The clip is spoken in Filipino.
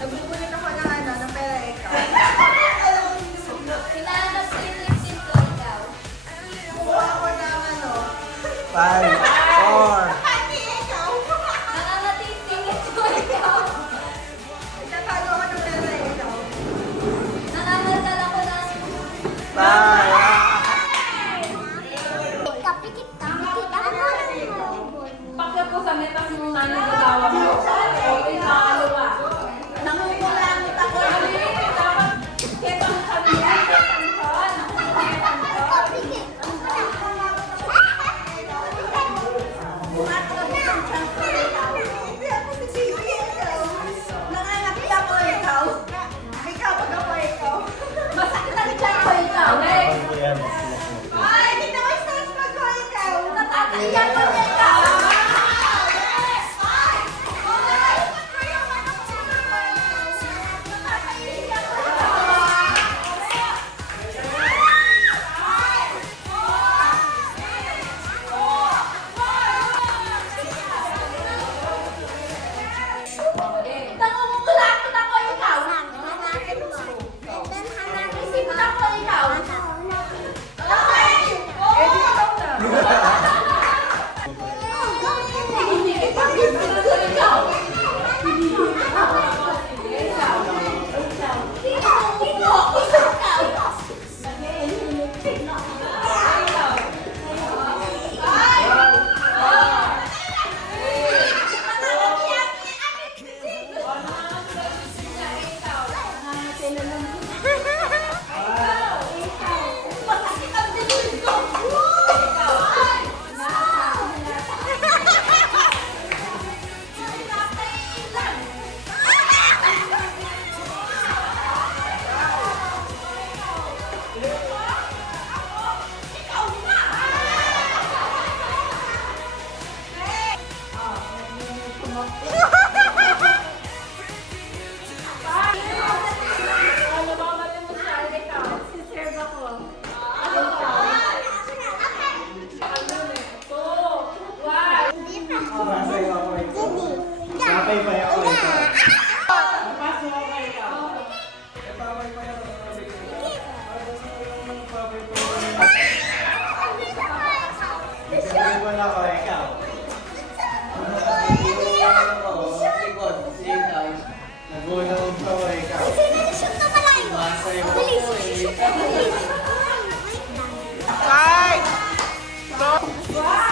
Nagbubulit ako ng ano, ng pera ikaw. Kailangan ng pinipin ko ikaw. Kuha ako ng ano. 5, 4. Nakakatitingin ko ikaw. Itatago ako ng pera ikaw. Nangangalkal ako ng... 5. Kapikit ka. Pakya po sa metas mo nga nagagawa mo. Okay, makalawa. Nangungulangot ako. Dapat ketang kami yan. Hindi ako sisisi ikaw. Nangangati ako ikaw. Ikaw pag ako ikaw. Masakit ang tiyan ko ikaw. Ay, hindi na ko start pag ako ikaw. Natataiyan ko na ikaw. Nangungulakot ako ikaw. Isipot ako ikaw. Eh, di ikaw na. Hindi kita gusto ikaw. Masakit ang dibdib ko. Ano ba ba yung masyari ka? Siserve ako. Masaya ako ikaw. Kapay pa ako ikaw. Napasok ako ikaw. Kapay pa ako Nagsibuan ako ikaw. Nagulang ako ikaw. Masaya ako ikaw. 5, 4,